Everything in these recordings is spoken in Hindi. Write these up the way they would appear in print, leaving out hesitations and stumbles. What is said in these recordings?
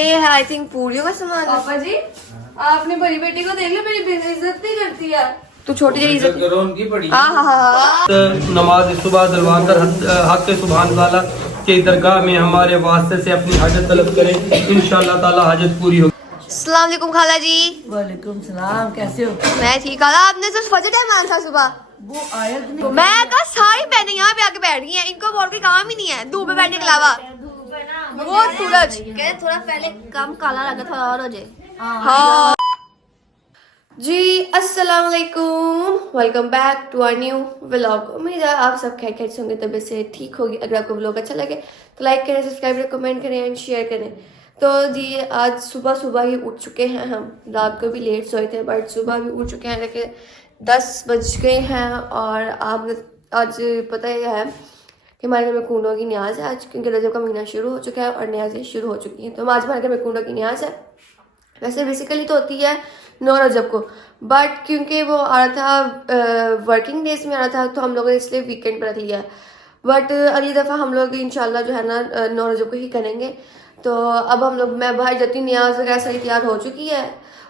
ये है आई थिंक पूरियों का सामान। पापा जी आपने बड़ी बेटी को देख लो, मेरी बेइज्जत नहीं करती है। तू छोटी जगह इज्जत करो उनकी पड़ी। नमाज सुबह दिलवा कर हक के सुभान ताला के दरगाह में हमारे वास्ते से अपनी हाजत तलब करें, इंशाअल्लाह ताला हाजत पूरी होगी। अस्सलाम वालेकुम खाला जी। वालेकुम सलाम, कैसे हो? मैं ठीक। खाला आपने तो फजर टाइम आना था सुबह। वो आयत नहीं। मैं कहा सारी बहनें यहाँ पे आके बैठ गई हैं, इनको और कोई काम ही नहीं है धूप में बैठने के अलावा। वो सूरज थोड़ा पहले कम काला लगा था और हो जाए। हाँ जी, अस्सलाम वालेकुम, welcome back to our new vlog. उम्मीद है आप सब खैरियत से होंगे, तबीयत से ठीक होगी। अगर आपको व्लॉग अच्छा लगे तो लाइक करें, सब्सक्राइब करें, कमेंट करें एंड शेयर करें। तो जी आज सुबह ही उठ चुके हैं हम। रात को भी लेट सोए थे बट सुबह भी उठ चुके हैं, लेकिन 10 बज गए हैं। और आप आज पता ही है कि हमारे घर में कूड़ों की न्याज है आज, क्योंकि रजब का महीना शुरू हो चुका है और न्याजें शुरू हो चुकी हैं। तो आज हमारे घर में कूड़ों की न्याज है। वैसे बेसिकली तो होती है 9 रजब को, बट क्योंकि वो आ रहा था वर्किंग डेज में आ रहा था तो हम लोगों ने इसलिए वीकेंड पर रख लिया। बट अगली दफ़ा हम लोग इंशाल्लाह जो है ना 9 रजब को ही करेंगे। तो अब हम लोग, मैं बाहर जाती हूँ, न्याज वगैरह सारी तैयार हो चुकी है।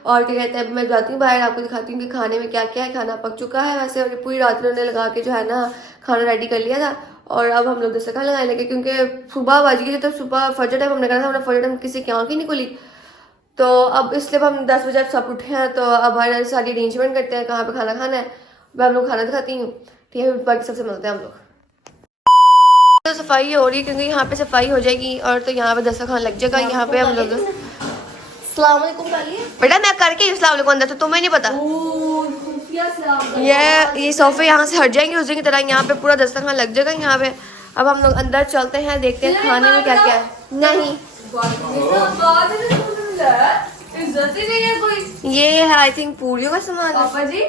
और क्या कहते हैं, मैं जाती हूँ बाहर, आपको दिखाती हूँ कि खाने में क्या क्या है। खाना पक चुका है वैसे, और पूरी रात उन्होंने लगा के जो है ना खाना रेडी कर लिया था। और अब हम लोग दस्तरखान लगाने लगे, क्योंकि सुबह बज गई थी। तो सुबह फजर टाइम हमने कहा था, हमने फजर टाइम किसी की आँख ही नहीं खुली। तो अब इसलिए हम 10 बजे सब उठे हैं। तो अब हमारे सारी अरेंजमेंट करते हैं कहाँ पे खाना खाना है। मैं हम लोग खाना दिखाती हूँ, ठीक है, बाकी सबसे मिलते हैं हम लोग। तो सफाई हो रही है, क्योंकि यहाँ पे सफाई हो जाएगी और तो यहाँ पे दस्तरखान लग जाएगा। यहाँ पे हम लोग अस्सलाम वालेकुम बेटा मैं करके अस्सलाम वालेकुम अंदर, तो तुम्हें नहीं पता। ये सोफे यहाँ से हट जाएंगे उसी की तरह, यहाँ पे पूरा दस्तरखान लग जाएगा यहाँ पे। अब हम लोग अंदर चलते हैं, देखते हैं खाने में क्या क्या है। नहीं इज्जत ही नहीं है कोई। ये है आई थिंक पूरियों का सामान। पापा जी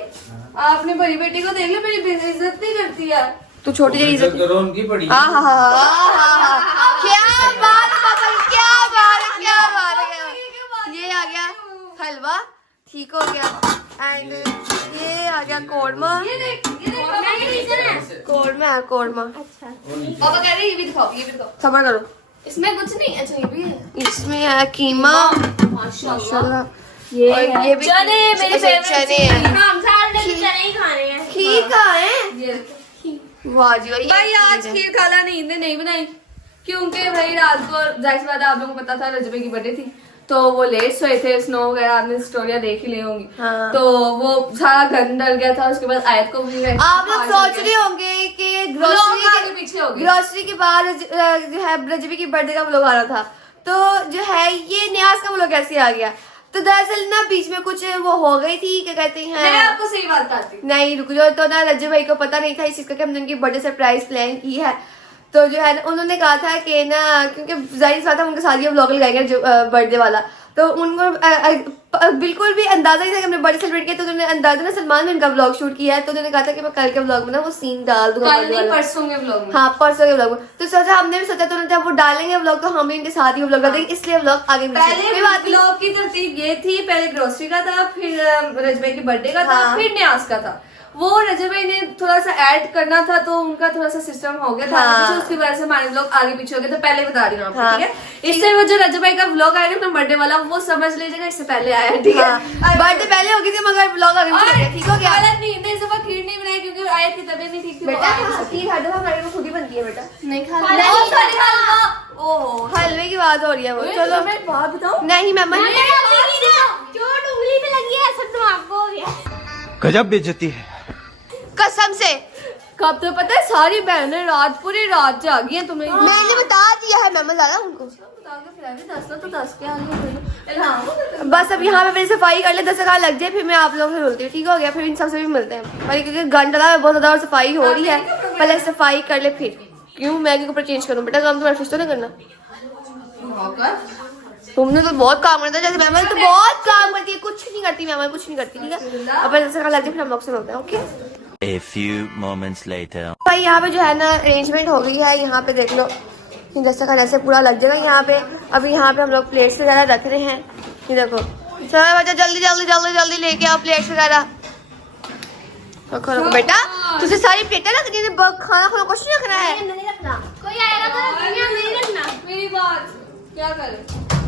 आपने बड़ी बेटी को देख लो, मेरी बेइज्जत नहीं करती है। तू छोटी जगह इज्जत करो उनकी पड़ी। क्या बात है पापा, क्या बात है, क्या बात है। ये आ गया हलवा, ठीक हो गया। एंड ये आ गया कौरमा। कौरमा। पापा कह रहे ये भी दिखाओ, ये भी दिखाओ। सबर करो, इसमें कुछ नहीं। अच्छा ये भी है, इसमें है कीमा माशाल्लाह। ये भी चने मेरे फेवरेट चने हैं। हम सारे दिन चने ही खाने हैं। खीर कहाँ है? वाह जी वाह। भाई आज खीर खाला नींद नहीं बनाई, क्योंकि भाई रात को जाहिर सी बात है, आप लोगों को पता था रजबे की बर्थडे थी, तो वो लेट सोए थे। स्नो वगैरह आपने स्टोरियां देख ही ली होंगी। हाँ। तो वो सारा घर डल गया था। उसके बाद आयत को भी आप लोग सोच रहे होंगे कि लोग आगे पीछे हो गए। ग्रोसरी के बाद जो है रजबी की बर्थडे का व्लॉग आ रहा था, तो जो है ये न्याज का व्लॉग कैसे आ गया? तो दरअसल ना बीच में कुछ वो हो गई थी, क्या कहते हैं, मैं आपको सही बात बताती हूँ। नहीं रुक जाओ। तो ना रजब भाई को पता नहीं था इस चीज का कि हमने उनकी बर्थडे सरप्राइज प्लान की है। तो जो है ना उन्होंने कहा था कि ना, क्योंकि जाहिर सा था उनके साथ ये व्लॉग लगाएंगे जो बर्थडे वाला, तो उनको बिल्कुल भी अंदाजा नहीं था कि हमने बर्थडे सेलिब्रेट किया। तो उन्होंने अंदाजा ना सलमान ने उनका व्लॉग शूट किया है। तो उन्होंने कहा था कि मैं कल के व्लॉग में ना वो सीन डाल दूंगा, कल नहीं परसों के व्लॉग में। हाँ परसों के व्लॉग में। तो सोचा, हमने भी सोचा, तो उन्होंने जब वो डालेंगे व्लॉग तो हम भी उनके साथ ही व्लॉग डालेंगे, इसलिए व्लॉग आगे पहले व्लॉग की तरतीब ये थी, पहले ग्रोसरी का था, फिर रजबे की बर्थडे का था, हाँ। फिर न्याज का था। वो रजब भाई ने थोड़ा सा ऐड करना था, तो उनका थोड़ा सा सिस्टम हो गया था हाँ। उसकी वजह से हमारे लोग आगे पीछे हो गए। तो पहले बता रही हूँ आपको, हाँ। ठीक है। इससे वो जो रजब भाई का व्लॉग आएगा ना बर्थडे वाला, वो समझ लीजिएगा इससे पहले आया है, ठीक है। बर्थडे पहले हो गई थी मगर व्लॉग आगे पीछे हो गया, ठीक हो गया। गलत नहीं, इस दफा खीर नहीं बनाई क्योंकि आयत की तबीयत नहीं ठीक थी। बेटा खीर हर दफा हमारे में खुद ही बनती है बेटा, नहीं खा हलवे की बात हो रही है वो। चलो मैं एक बात बताऊं, नहीं मैं चोट उंगली पे लगी है, सब आपको हो गया। गजब बेइज्जती है। कसम से कब तो पता है सारी बहनें रात पूरी रात जागी हैं। तुम्हें मैंने बता दिया है, मैं मजा उनको। तो 10 के आगे बस अब यहाँ पे मेरी सफाई कर ले, 10 लग जाए, फिर मैं आप लोगों से मिलती हूँ, ठीक हो गया। फिर इन सबसे भी मिलते हैं, पहले क्योंकि घंटा बहुत ज्यादा और सफाई हो रही है, पहले सफाई कर ले फिर। क्यों मैगी के ऊपर चेंज करूँ बेटा? काम तुम्हारा फिर तो नहीं करना, तुमने तो बहुत काम करता है। जैसे मैम तो बहुत काम करती है, कुछ नहीं करती मैम, कुछ नहीं करती, ठीक है। अब 10 लग जाए फिर हम लोग से मिलते हैं, okay. A few moments later. भाई यहाँ पे जो है ना अरेंजमेंट हो गई है। यहाँ पे देख लो, दस्तरखान ऐसे पूरा लग जाएगा यहाँ पे। अभी यहाँ पे हम लोग प्लेट्स वगैरह रख रहे हैं, ये देखो। चलो बच्चा जल्दी जल्दी जल्दी जल्दी लेके आओ प्लेट्स वगैरह। रखो रखो बेटा, तुझे सारी प्लेटें रखनी है, खाना खाना कुछ नहीं रखना है। नहीं रखना, कोई आएगा तो नहीं रखना। मेरी बात क्या करे,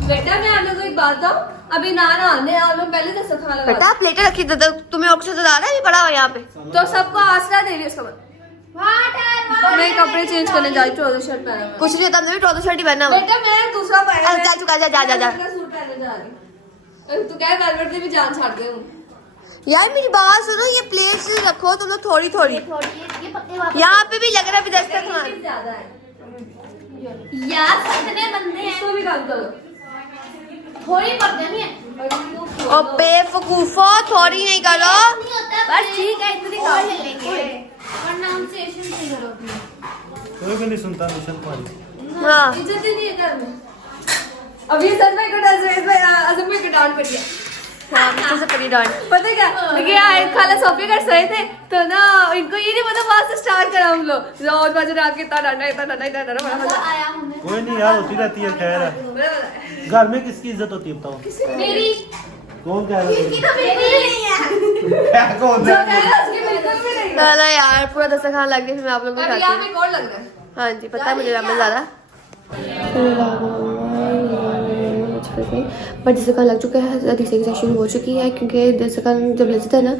बेटा मैं आप लोगों को एक बात बताऊं, अभी नान आने आप लोग पहले दस्तरखान लगा बेटा प्लेटें रखी तो तुम्हें ऑक्सीजन आ रहा है भी पड़ा हुआ यहाँ पे। तो सबको आसरा दे रही है उसका मतलब। मैं कपड़े चेंज करने जा रही हूँ, ट्राउजर शर्ट पहना हुआ। कुछ नहीं होता, हमने भी ट्राउजर शर्ट ही पहना हुआ। बेटा मैं दूसरा पहना अरे जा चुका, जा जा जा जा। मैं सूट पहनने जा रही हूँ। तू क्या वेलवेट में भी जान छाड़ दे हूँ। यार मेरी बात सुनो, ये प्लेट्स रखो तुम लोग थोड़ी थोड़ी। ये पत्ते वापस यहाँ पे भी लग रहा है अभी दस्तरखान। ज्यादा है, यार कितने बंदे हैं, इसको भी काम करो। थोड़ी पत्ते नहीं है। और बेवकूफो थोड़ी नहीं करो। नहीं होता, बस ठीक है, इतनी और काम लेंगे। प्रोनाउंसिएशन सही करो अपनी। कोई भी नहीं सुनता मिशन तुम्हारी। हाँ इज्जत ही नहीं है घर में। अब ये सच में आजम में डांट पड़ी है। हाँ पीछे से पड़ी डांट। पता है क्या, देखिए आयत खाला सोफे कर सोए थे तो ना इनको ये नहीं पता वहां से स्टार्ट करा हम लोग रोज बजे रात के इतना डांटा बड़ा मजा आया हूं मैं। कोई नहीं यार, होती रहती है, खैर है। घर में किसकी इज्जत होती है बताओ? मेरी कौन कह रहा है? इसकी तो बिल्कुल ही नहीं है। क्या कौन जो है? कह रहा है उसकी बिल्कुल भी नहीं है। चलो यार पूरा दस्तरखान लग गया, फिर मैं आप लोगों को अभी दिखाती यहाँ हूँ। पे कौन लग रहा है? हाँ जी पता है मुझे रामन ज़्यादा पर दस्तरखान लग चुका है। तीसरे के साथ शुरू हो चुकी है क्योंकि दस्तरखान जब लगता है ना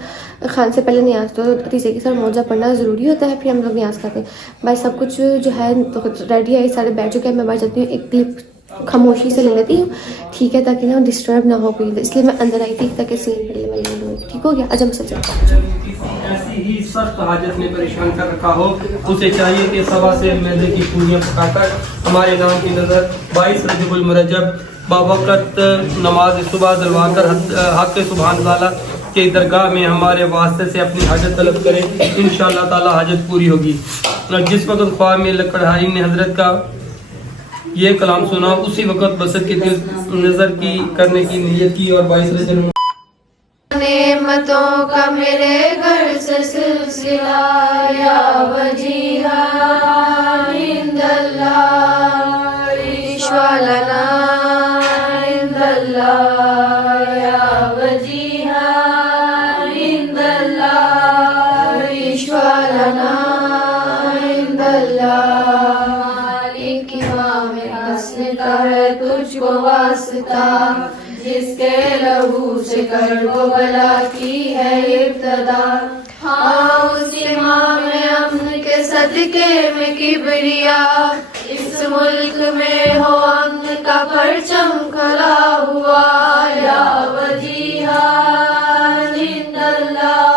खान से पहले न्याज, तो तीसरे के साथ मौजा पढ़ना ज़रूरी होता है, फिर हम लोग न्याज करते हैं। भाई सब कुछ जो है तो रेडी है, सारे बैठ चुके हैं। मैं बाहर जाती हूँ, एक क्लिप खामोशी से ले लेती हूँ, ठीक है, ताकि ना डिस्टर्ब ना हो कोई, इसलिए मैं अंदर आई थी ताकि सीन पहले मैं ले लूँ। ठीक हो गया, आज हम सब ऐसी ही सख्त हाजत में परेशान कर रखा हो, उसे चाहिए कि सवा से मैदे की पूरियां पकाकर हमारे नाम की नज़र 22 रजबुल मुरज्जब बावक़्त नमाज सुबह दिलवाकर हक़ सुभान ताला के दरगाह में हमारे वास्ते से अपनी हाजत तलब करें। इंशाअल्लाह ताला हाजत पूरी होगी। जिस वक्त ख्वाब में लकड़हारी ने हजरत का ये कलाम सुना, उसी वक्त बसत के दिल नज़र की करने की नीयत की और 22 रजब नेमतों का मेरे घर से सिलसिला या वजीहा इंदल्लाह इश्वालना इंदल्लाह या वजीहा इंदल्लाह इश्वालना इंदल्लाह मालिक इमाम हसन का है तुझको वास्ता, जिसके लहू से कर्ब बला की है इब्तदा। हाँ उस इमाम अमन के सदके में किबरिया, इस मुल्क में हो अमन का परचम खड़ा हुआ। या वजीहा इंदल्लाह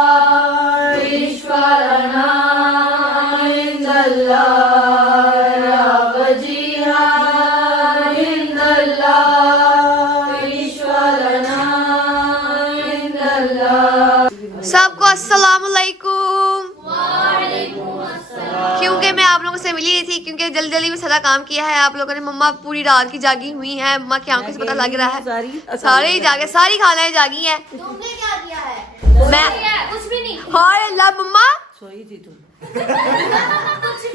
इश्वालना इंदल्लाह या वजीहा इंदल्लाह सबको अस्सलाम वालेकुम। क्योंकि मैं आप लोगों से मिली नहीं थी, क्योंकि जल्दी जल्दी में सारा काम किया है आप लोगों ने। मम्मा पूरी रात की जागी हुई है, मम्मा की आंखों से पता लग रहा है सारे ही जागे, सारी खानाएं जागी हैं। तुमने क्या किया है? मैं कुछ भी नहीं। हाय अल्लाह मम्मा सोई थी तुम?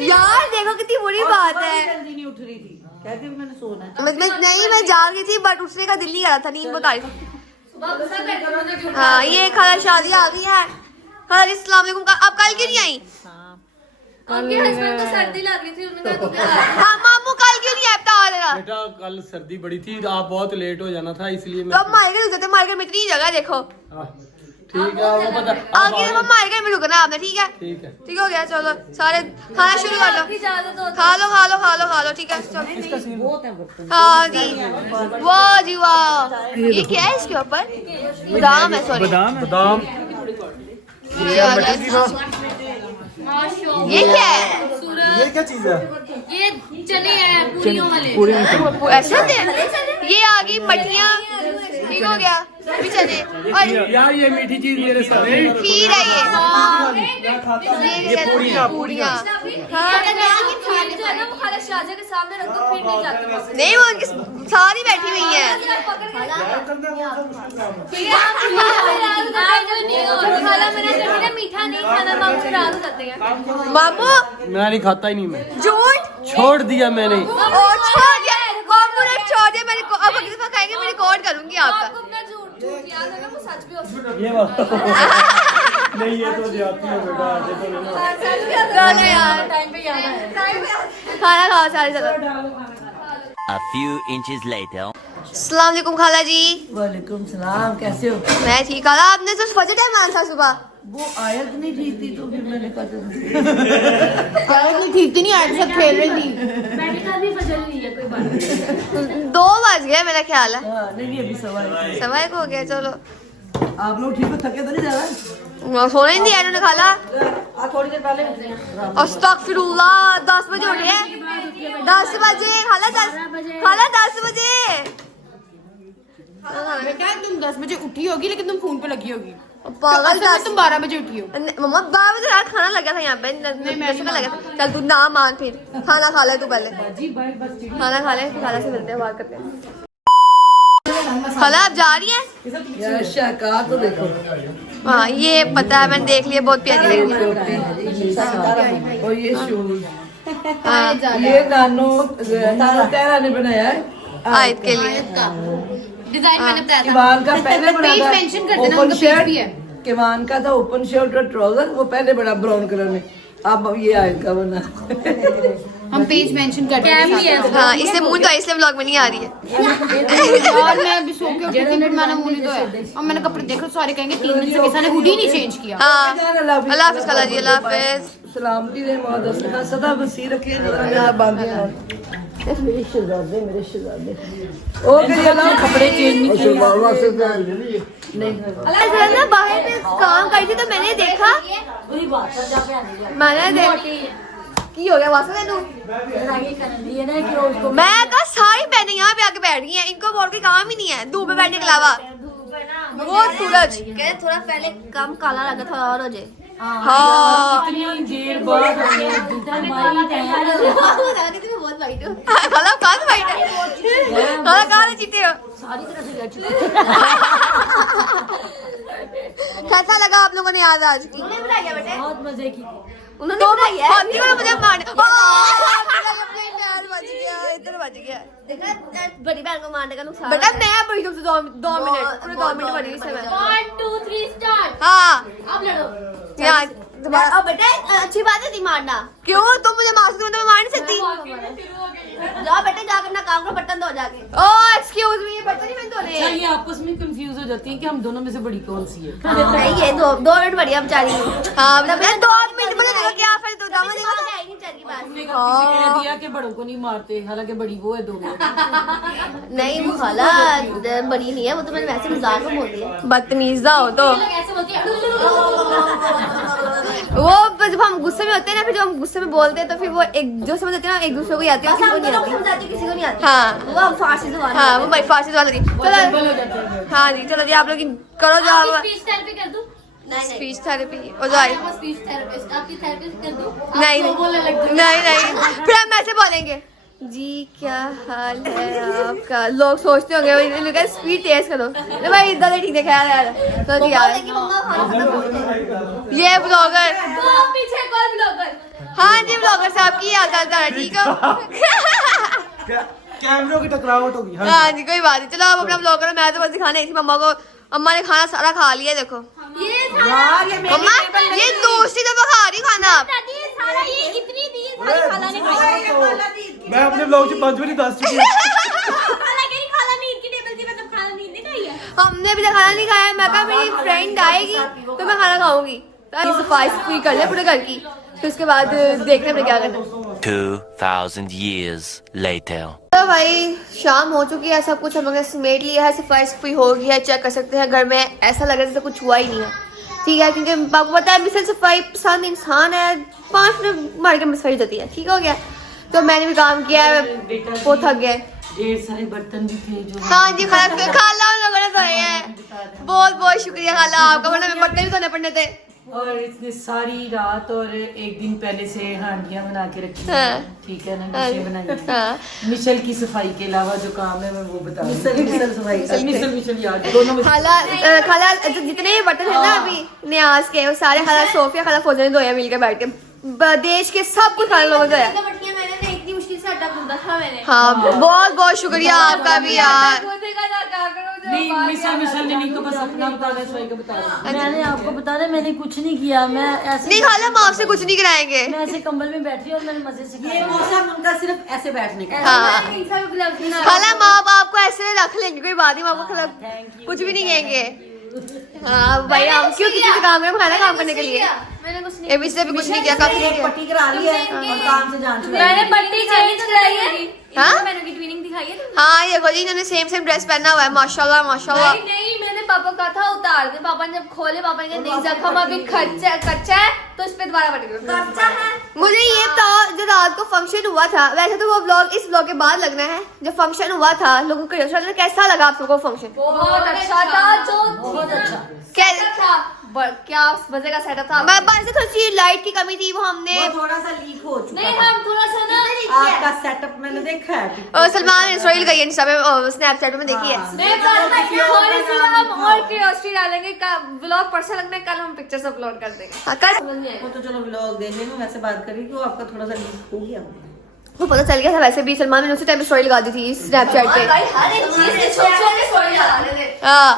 यार देखो कितनी बुरी बात है। जल्दी नहीं उठ रही थी, कहती मैंने सोना है। मैं जाग रही थी बट उठने का दिल नहीं कर रहा था, नींद बता रही थी। हाँ ये खाला शादी आ गई है। खाला अस्सलाम वालेकुम। आप कल क्यों नहीं आई? उनके हस्बैंड को सर्दी लग रही थी, उन्होंने कहा तू क्या हाँ मामू कल क्यों नहीं आया? बता देगा। बेटा कल सर्दी बड़ी थी, आप बहुत लेट हो जाना था, इसलिए तो अब मार्केट रुक जाते, मार्केट में इतनी जगह देखो। ठीक है वो पता आगे तो मार्केट में रुकना आपने, ठीक है? ठीक है। ठीक हो गया, चलो सारे खाना शुरू कर लो। खा लो खा लो खा लो खा लो, ठीक है चलो। बहुत है बर्तन। हाँ जी वाह जी वाह। ये क्या है इसके ऊपर? बादाम है, सॉरी बादाम। ये क्या है? ये क्या चीज है? ये चने हैं पूरियों वाले। ऐसे होते हैं? ये आ गई मठियाँ, ठीक हो गया अभी चने। और यार ये मीठी चीज मेरे साथ खीर है ये पूरियाँ। हाँ जो है ना वो खाला शाहजहां के सामने रख दो, फिर नहीं जाती। नहीं वो उनकी सारी बैठी हुई है। खाला मैंने कहा मीठा नहीं खाना, मामू से रात हो जाते हैं। मामू मैं नहीं खाता ही नहीं, मैं झूठ छोड़ दिया मैंने। और छोड़ दिया मामू ने, छोड़ दिया। मैंने अब अगली दफा खाएंगे मैं रिकॉर्ड करूंगी आपका। आपको अपना झूठ याद है ना, वो सच भी हो सकता है। ये बात नहीं, ये तो जाती है बेटा, ये तो नहीं। चलो यार टाइम पे याद है, खाना खाओ सारे चलो। A few inches later. अस्सलाम वालेकुम खाला जी। वालेकुम सलाम, कैसे हो? मैं ठीक। खाला आपने तो फजर टाइम आना था सुबह। वो आयत नहीं ठीक थी तो फिर मैंने कहा चलो। ठीक थी नहीं, आज सब खेल रही थी। 2 बज गए मेरा ख्याल है। हाँ, नहीं अभी सवाल सवा एक हो गया। चलो आप लोग ठीक हो, थके तो नहीं जा रहा? सोने नहीं दिया इन्होंने खाला। थोड़ी देर पहले अस्तगफिरुल्लाह, 10 बजे उठे हैं। 10 बजे खाला, 10 बजे। क्या तुम 10 बजे उठी होगी लेकिन तुम फोन पे लगी होगी। पागल, तो तुम 12 बजे उठी हो। मम्मा 12 बजे रात खाना लगा था यहाँ पे। नशे का लगा था। चल तू ना मान, फिर खाना खा ले तू पहले। खाना खा ले, खाला से मिलते हैं, बात करते हैं। खाला आप जा रही हैं? यार शाका तो देखो। हाँ ये पता है, मैंने देख लिया, बहुत प्यारी लगी। और ये शूज, हाँ, ये नानो तेरा ने बनाया है आयत के लिए। डिजाइन मैंने बताया था। किवान का पहले बना पेज था मेंशन कर देना, ओपन उनका पेज शर्ट भी है। किवान का था ओपन शर्ट और ट्राउजर, वो पहले बड़ा ब्राउन कलर में। अब ये आयत का बना। हम पेज मेंशन कर देंगे। हाँ इसलिए मुंह तो इसलिए व्लॉग में नहीं आ रही है। और मैं अभी सो के उठी थी, फिर मैंने मुंह नहीं धोया। और मैंने कपड़े देखो, सारे कहेंगे 3 दिन से किसी ने हुडी नहीं चेंज किया। हाँ अल्लाह हाफिज खाला जी, अल्लाह हाफिज। सलामती रहे मौत सदा बसी रखे बांधे मेरे शहजादे ओ करिए अल्लाह कपड़े चेंज नहीं किए। अल्लाह ना बाहर में काम करी थी तो मैंने देखा, की हो गया वासना तू। मैं कहा सारी बहनें यहाँ पे आके बैठ गई हैं, इनको और कोई काम ही नहीं है धूप में बैठने के अलावा। वो सूरज कह थोड़ा पहले कम काला लगा, थोड़ा और हो जाए। हाँ बहुत वाइट हो खाला, कहाँ से वाइट है खाला, कहाँ से चीते हो? कैसा लगा आप लोगों ने आज? किसने बनाया बेटे? बहुत मजे की उन्होंने बनाई है। मुझे मारने इधर बच गया। देखा बड़ी बहन को मारने का नुकसान। बेटा मैं बड़ी तुमसे 2 मिनट, पूरे 2 मिनट बड़ी से मैं। 1 2 3 स्टार्ट। हाँ अब लड़ो। यार अब बेटा अच्छी बात है नहीं मारना। क्यों तुम मुझे मार सकती हो तो मैं मार नहीं सकती? जाओ बेटा, जाकर अपना काम करो, बर्तन धो जाके। ओह एक्सक्यूज मी, ये बर्तन ही मैंने धोने हैं। ये आपस में कंफ्यूज हो जाती है कि हम दोनों में से बड़ी कौन सी है। नहीं ये 2 मिनट बढ़िया बेचारी। हाँ मतलब 2 मिनट में देखो क्या फिर तो जामा देगा। किसी ने दिया कि बड़ों को नहीं मारते, हालांकि बड़ी वो है 2 में। नहीं वो खाला बड़ी नहीं है, वो तो मैंने वैसे मजाक में बोल दिया। बदतमीजा हो तो ऐसे बोलती है। वो जब हम गुस्से में होते हैं ना, फिर जब हम गुस्से में बोलते हैं तो फिर वो एक जो समझ आती है ना, एक दूसरे को आती है, किसी को नहीं आती। किसी को नहीं आती। हाँ वो हम फारसी जुबान। हाँ वो भाई फारसी वाला थी। चलो हाँ जी चलो जी, आप लोग करो जो आप। स्पीच थेरेपी कर दूं? नहीं स्पीच थेरेपी हो जाए। स्पीच थेरेपिस्ट आपकी थेरेपिस्ट कर दूं? नहीं नहीं फिर हम ऐसे बोलेंगे, जी क्या हाल है आपका। लोग सोचते होंगे स्पीड तेज करो। भाई इधर ठीक है ख्याल यार। तो यार ये ब्लॉगर, पीछे कौन ब्लॉगर? हाँ जी ब्लॉगर साहब की हाल चाल है, ठीक हो? कैमरों की टकरावट होगी। हाँ जी कोई बात नहीं। चलो आप अपना ब्लॉग करो, मैं तो बस दिखाने आई थी मम्मा को। अम्मा ने खाना सारा खा लिया देखो। मम्मा ये दूसरी दफा खा रही खाना आप। सारा ये इतनी दी सारी खाला ने खाई। मैं अपने ब्लॉग से 5 बजे 10 चुकी हूँ। खाला कह रही खाला नींद की टेबल थी, मतलब खाला नींद नहीं खाई है। हमने अभी तक खाना नहीं खाया। मैं कहा मेरी फ्रेंड आएगी तो मैं खाना खाऊंगी। तो सफाई कर ले पूरे घर की, फिर उसके बाद देखते हैं क्या करना। 2000 years later. तो भाई शाम हो चुकी है, सब कुछ हम लोग ने समेट लिया है, सफाई हो गई है। चेक कर सकते हैं घर में ऐसा लग रहा है जैसे कुछ हुआ ही नहीं है, ठीक है? क्योंकि आपको पता है मिसल सफाई पसंद इंसान है, 5 मिनट मार के सफाई जाती है, ठीक हो गया। तो मैंने भी काम किया है, वो थक गया। ढेर सारे बर्तन भी थे जो। हाँ जी खाला हम लोगों ने धोए हैं, बहुत बहुत शुक्रिया खाला आपका, वरना बर्तन भी धोने पड़ने थे। और इसने सारी रात और एक दिन पहले से हांडियां बना के रखी हैं। हाँ। ठीक है ना, हाँ। मिशेल बनाई। हाँ। मिशेल की सफाई के अलावा जो काम है मैं वो बता रही हूँ। मिशेल याद दोनों में। खाला जितने भी बर्तन है ना अभी न्याज के, वो सारे खाला सोफिया खाला फौजा ने धोया मिलकर बैठ के। देश के सब कुछ खाला लोगों ने धोया। मैंने इतनी मुश्किल से अड्डा ढूंढा था मैंने। हाँ बहुत बहुत शुक्रिया आपका भी यार। बोलेगा ना क्या करो, जो नहीं मिसल ने नहीं तो बस अपना बताने सोई का बता रहा। मैंने आपको बता दें मैंने कुछ नहीं किया, मैं ऐसे नहीं खाला हम आपसे कुछ नहीं कराएंगे। मैं ऐसे कंबल में बैठी और मैंने मजे से ये मौसम उनका सिर्फ ऐसे बैठने का। हाँ खाला माँ बाप आपको ऐसे रख लेंगे, कोई बात नहीं, आपको कुछ भी नहीं कहेंगे। हाँ भाई हम क्यों किसी से काम करें, खाना काम करने के लिए। मैंने कुछ नहीं एबीसी से भी कुछ नहीं किया, काफी नहीं किया। पट्टी करा ली है और काम से जान छुड़ाई। मैंने पट्टी चेंज कराई है। हाँ मैंने की ट्विनिंग दिखाई है। हाँ ये देखो जी इन्होंने सेम ड्रेस पहना हुआ है, माशाल्लाह माशाल्लाह। नहीं मैंने पापा का था उतार दे, पापा ने जब खोले पापा ने नहीं जख्म अभी कच्चा है तो इस पे दोबारा पट्टी करो। मुझे ये बताओ जो रात को फंक्शन हुआ था, वैसे तो वो व्लॉग इस व्लॉग के बाद लगना है, जो फंक्शन हुआ था लोगों को रेस्टोरेंट कैसा लगा आप सबको फंक्शन? बहुत अच्छा था, जो बहुत अच्छा। कैसा था, क्या मजे का सेटअप था। मैं बस थोड़ी सी लाइट की कमी थी, वो हमने वो थोड़ा सा लीक हो चुका नहीं था। हम थोड़ा सा ना आपका सेटअप मैंने देखा है। सलमान ने स्टोरी लगाई है इंस्टा पे, स्नैपचैट में देखी है। थोड़ी सी हम और क्यूरियोसिटी डालेंगे, व्लॉग परसों लगना है, कल हम पिक्चर्स अपलोड कर देंगे। हाँ, कल वो तो चलो व्लॉग देख लेंगे, वैसे बात करी कि वो आपका थोड़ा सा लीक हो गया। वो पता चल गया था, वैसे भी सलमान ने उसी टाइम स्टोरी लगा दी थी स्नैपचैट पे। हर एक चीज से छोटे स्टोरी लगा रहे थे। हाँ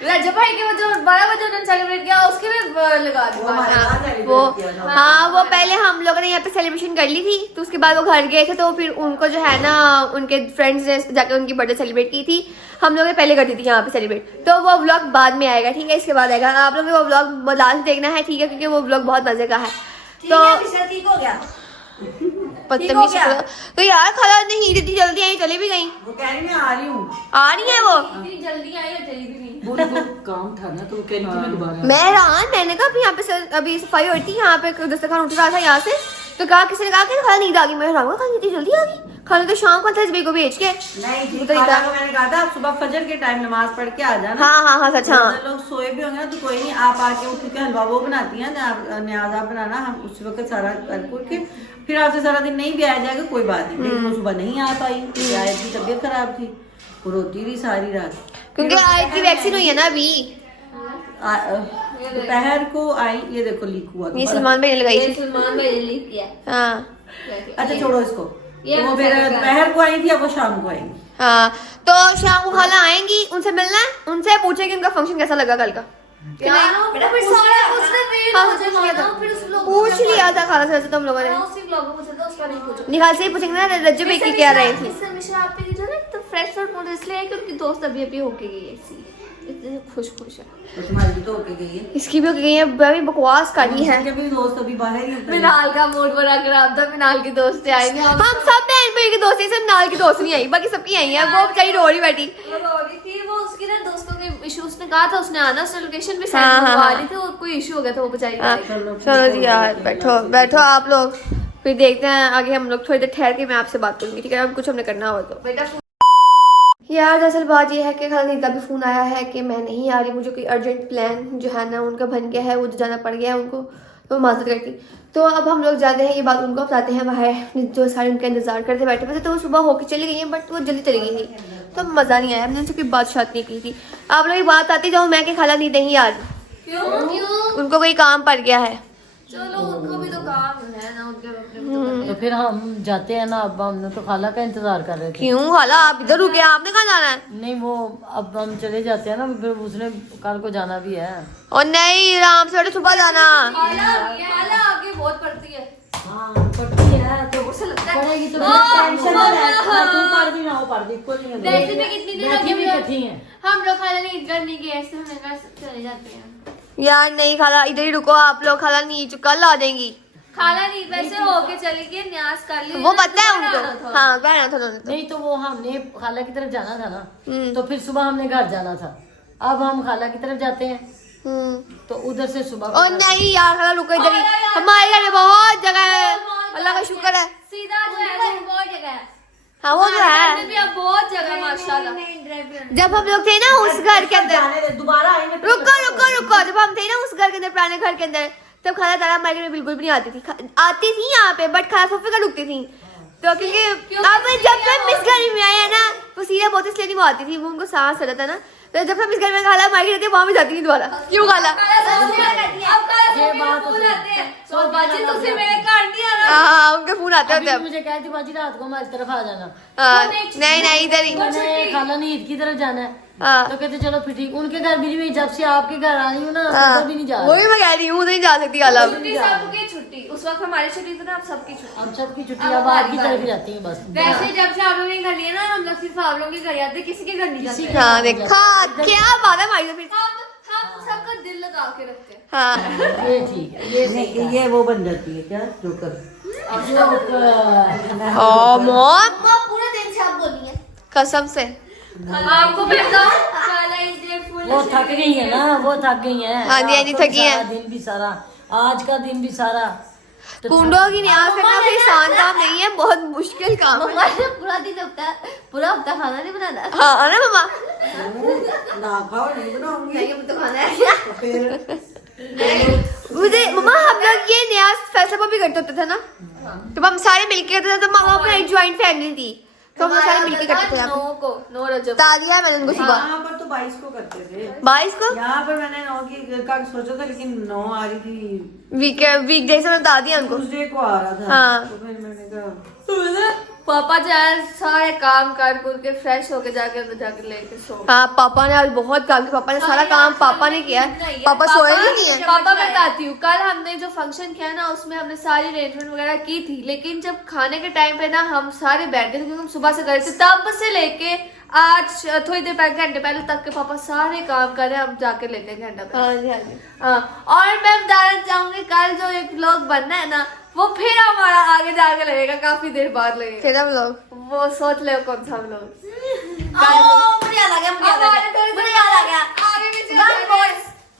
रजब भाई के वो जो 12 बजे उन्होंने सेलिब्रेट किया उसके भी लगा दी। वो हाँ वो पहले हम लोगों ने यहाँ पे सेलिब्रेशन कर ली थी, तो उसके बाद वो घर गए थे, तो फिर उनको जो है ना उनके फ्रेंड्स ने जाके उनकी बर्थडे सेलिब्रेट की थी। हम लोगों ने पहले कर दी थी यहाँ पे सेलिब्रेट, तो वो व्लॉग बाद में आएगा, ठीक है, इसके बाद आएगा। आप लोगों को वो व्लॉग लास्ट देखना है, ठीक है, क्योंकि वो व्लॉग बहुत मजे का है। तो ठीक हो गया। बदतमीज तो यार खाला नहीं इतनी जल्दी आई, चले भी गई। वो कह रही मैं आ रही हूँ। आ रही है वो, इतनी जल्दी आई और चली भी नहीं। वो काम था ना तो कह रही थी मैं दोबारा। मैं मैंने कहा अभी यहाँ पे अभी सफाई हुई थी, यहाँ पे दस्तरखान उठ रहा था यहाँ से, तो कहा किसी ने कहा कि खाला नींद आ गई। मैं खाला इतनी जल्दी आ गई, खाला तो शाम को था भाई को भेज के। नहीं जी, तो खाला को मैंने कहा था आप सुबह फजर के टाइम नमाज पढ़ के आ जाना। हाँ हाँ हाँ सच हाँ। लोग सोए भी होंगे ना तो कोई नहीं, आप आके उठ के हलवा वो बनाती हैं न्याजा बनाना, हम उस वक्त सारा कर के फिर आपसे सारा दिन नहीं भी आया जाएगा कोई बात नहीं। लेकिन वो सुबह नहीं आ पाई, आयत की तबीयत खराब थी, वो रोती रही सारी रात, क्योंकि आयत की वैक्सीन हुई है ना अभी। दोपहर को आई, ये देखो लीक हुआ। ये सलमान भाई ने लगाई थी। सलमान भाई ने लीक किया। हाँ अच्छा छोड़ो इसको, तो वो फिर दोपहर को आई थी, अब वो शाम को आएंगी। हाँ तो शाम को खाला आएंगी, उनसे मिलना है, उनसे पूछेंगे उनका फंक्शन कैसा लगा कल का। पूछ लिया था खाला से वैसे तो हम लोगों ने, निकाल से ही पूछेंगे ना रज्जू भाई की क्या रही थी। तो फ्रेश और मूड इसलिए है कि उनकी दोस्त अभी होके गई है, इसीलिए इतनी खुश है। तो तुम्हारी भी तो होके गई है, इसकी भी हो गई है, अभी बकवास करी है। उनके भी दोस्त अभी बाहर ही होते हैं। मिनाल का मूड बड़ा खराब था, मिनाल की दोस्तें आई नहीं। हम सब बहन भाई की दोस्त हैं, सिर्फ नाल की दोस्त नहीं आई, बाकी सबकी आई है। वो बेचारी रो रही बैठी। थी वो उसकी ना दोस्तों के इशू, उसने कहा था उसने आना, उसने लोकेशन भी हाँ, सेंड हाँ, करवा हाँ। ली थी, और कोई इशू हो गया था वो बेचारी। हाँ, चलो जी यार बैठो बैठो आप लोग, फिर देखते हैं आगे। हम लोग थोड़ी देर ठहर के मैं आपसे बात करूंगी, ठीक है, अब कुछ हमने करना हो तो। बेटा यार दरअसल बात ये है कि खाला नीता भी फ़ोन आया है कि मैं नहीं आ रही, मुझे कोई अर्जेंट प्लान जो है ना उनका बन गया है, वो जाना पड़ गया है उनको, तो माजरत करती। तो अब हम लोग जाते हैं, ये बात उनको बताते हैं बाहर, जो सारे उनका इंतजार करते बैठे। वैसे तो वो सुबह होके चली गई हैं, बट वो जल्दी चली गई थी, तो मज़ा नहीं आया। हमने उनसे कोई बात नहीं की थी। आप लोग ये बात आती जाओ, मैं कि खाला नीता ही आज क्यों उनको कोई काम पड़ गया है। चलो उनको भी तो काम है ना, उनके तो फिर हम जाते हैं ना, अब हमने तो खाला का इंतजार कर रहे थे। क्यों खाला आप इधर रुके, आपने कहाँ जाना है? नहीं वो अब हम चले जाते हैं ना, फिर उसने कल को जाना भी है। और नहीं आराम से सुबह जाना। खाला आगे बहुत पड़ती है। हाँ पढ़ती है तो पढ़ेगी तो टेंशन है, तू पढ़ दी ना वो पढ़ दी, कोई नहीं है। वैसे भी कितनी देर बैठी लगी भी हुई कठी है। हम लोग खाला नहीं घर नहीं गए, ऐसे हम घर चले जाते हैं। यार नहीं खाला इधर ही रुको आप लोग, खाला नीचे कल आ जाएंगी। खाला नहीं वैसे होके चली गई, न्यास कर ली, वो पता है उनको। हाँ बहना था उन्होंने तो। नहीं तो वो हमने खाला की तरफ जाना था ना, तो फिर सुबह हमने घर जाना था। अब हम खाला की तरफ जाते हैं तो उधर से सुबह। और नहीं यार खाला रुको इधर ही, हमारे घर में बहुत जगह है, अल्लाह का शुक्र है। सीधा जो है बहुत जगह है। हाँ वो तो है, भी अब बहुत जगह माशाल्लाह। जब हम लोग थे ना उस घर के अंदर, दोबारा आएंगे। रुको जब हम थे ना उस घर के अंदर, पुराने घर के अंदर, तब खाला तारा मार्केट में बिल्कुल भी नहीं आती थी। आती थी यहाँ पे, बट खाला सोफे का रुकती थी। तो क्योंकि अब जब से हम इस घर में आए हैं ना, वो सीधा बहुत इसलिए नहीं वो आती थी, वो उनको सांस चला था ना, तो जब हम इस घर में खाला मांगी रहती है वहां भी जाती नहीं दोबारा। क्यों खाला? हाँ उनके फोन आते होते अब। मुझे कहती बाजी रात को हमारी तरफ आ जाना। नहीं नहीं इधर ही। मैंने खाला नहीं ईद की तरफ जाना है हाँ तो कहते चलो फिर ठीक। उनके घर भी नहीं, जब से आपके घर आई हूँ ना उधर भी नहीं जा रही। वही मैं कह रही हूँ नहीं जा सकती खाला अब। सबकी छुट्टी उस वक्त हमारी छुट्टी थी ना, अब सबकी छुट्टी। हम सबकी छुट्टी अब आपकी तरफ ही जाती है बस। वैसे जब से आप लोगों ने घर लिया ना, हम लोग सिर्फ आप लोगों के घर जाते, किसी के घर नहीं जाते। हाँ देखा क्या बात है हमारी तो फिर। हम सबका दिल लगा के रखते हैं। हाँ ये ठीक है, ये सही है। ये वो बन जाती है क्या जोकर? ओ मॉम पूरा दिन से आप बोली है कसम से। आपको मैं बताऊं, खाला इस डे फुल वो थक गई है ना, वो थक गई है। हाँ जी, हाँ जी, आपका थकी है। सारा दिन भी सारा, आज का दिन भी सारा तो कुंडों की न्याज करना कोई आसान काम नहीं है, बहुत मुश्किल काम है। मम्मा ने पूरा दिन हफ्ता पूरा हफ्ता खाना नहीं बनाना। हाँ ना मम्मा? ना खाओ नहीं बनाऊंगी नहीं, तो खाना है। फिर मुझे मम्मा हम लोग ये न्याज फैसला भी करते होते थे ना, तो हम सारे मिलके करते थे। तो मामा अपना ज्वाइंट फैमिली थी तो हम लोग सारे मिलके करते थे। यहाँ पे 9 को 9 रजब तालिया है मैंने उनको सुबह यहाँ पर तो 22 को करते थे। 22 को यहाँ पर मैंने 9 की का सोचा था, लेकिन 9 आ रही थी, वीकडे से मैं बता दिया उनको। ट्यूसडे को आ रहा था। हाँ। तो फिर मैंने कहा पापा जाए सारे काम कर कुर के फ्रेश होके जाके अंदर जाके लेके सो गए। हाँ पापा ने आज बहुत काम किया, पापा ने सारा काम पापा ने किया है। पापा सोए ही नहीं है। पापा बताती हूँ, कल हमने जो फंक्शन किया ना उसमें हमने सारी अरेंजमेंट वगैरह की थी, लेकिन जब खाने के टाइम पे ना हम सारे बैठे थे क्योंकि हम सुबह से गए थे, तब से लेके आज थोड़ी देर पहले घंटे पहले तक के पापा सारे काम कर रहे हैं। हम जाके लेते हैं घंटा पहले। हाँ जी हाँ जी। हाँ, और मैं बताना चाहूंगी कल जो एक व्लॉग बनना है ना, वो फिर हमारा आगे जाके लगेगा, काफी देर बाद लगेगा। फिर हम लोग वो सोच ले कौन सा हम लोग मुझे याद आ गया, मुझे याद आ गया। आगे पीछे One more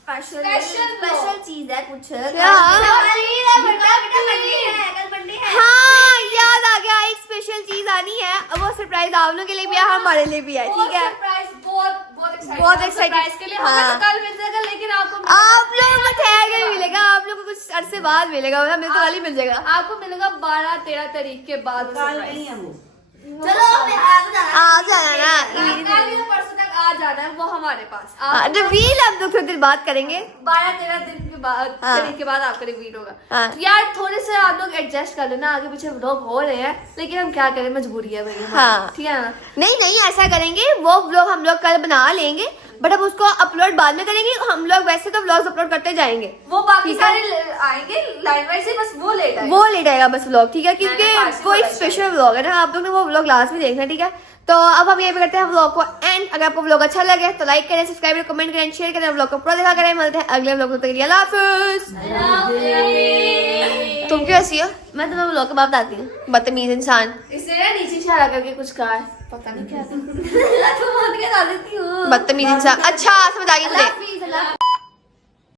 Special स्पेशल चीज है कुछ। क्या? कल बर्थडे है। हाँ याद आ गया, एक स्पेशल चीज आनी है। अब वो सरप्राइज आप लोगों के लिए भी है, हमारे लिए भी है, ठीक है? बहुत excited। सरप्राइज के लिए हमें हाँ। तो कल मिल जाएगा, लेकिन आपको आप लोगों को ठहर के मिलेगा, आप लोगों को कुछ अरसे बाद मिलेगा, हमें तो कल ही मिल जाएगा। आपको मिलेगा 12-13 तारीख के बाद कल surprise। नहीं है वो। चलो आप जाना। आ जाना ना। कल या परसों तक आ जाना है वो हमारे पास। हाँ, रिवील हम लोग थोड़ी देर बात करेंगे। 12-13 दिन के बाद हाँ। तारीख के बाद आपका रिवील होगा। हाँ। तो यार थोड़े से आप लोग एडजस्ट कर लेना, आगे पीछे व्लॉग हो रहे हैं, लेकिन हम क्या करें, मजबूरी है भाई हमारी। हाँ। ठीक है ना? नहीं नहीं ऐसा करेंगे, वो व्लॉग हम लोग कल बना लेंगे, बट अब उसको अपलोड बाद में करेंगे। हम लोग वैसे तो व्लॉग्स अपलोड करते जाएंगे, वो बाकी ठीक है। सारे आएंगे लाइन वाइज से, बस वो लेट आएगा। वो ले जाएगा बस व्लॉग, ठीक है? क्योंकि मैंने पास वो एक बोला स्पेशल व्लॉग है ना, आप लोग ने वो व्लॉग लास्ट में देखना, ठीक है? तो अब हम ये भी करते हैं व्लॉग को एंड। अगर आपको व्लॉग अच्छा लगे तो लाइक करें, सब्सक्राइब करें, कमेंट करें, शेयर करें, व्लॉग को पूरा देखा करें। मिलते हैं अगले व्लॉग में, तब तक के लिए अल्लाह हाफिज़। तुम क्यों हंसी हो? मैं तुम्हें व्लॉग के बाद बताती हूँ। बदतमीज इंसान, इसने ना नीचे इशारा करके कुछ कहा है, पता नहीं क्या था। तुम बहुत के बता देती हूँ। बदतमीज इंसान। अच्छा समझ आ गई मुझे। अल्लाह हाफिज़।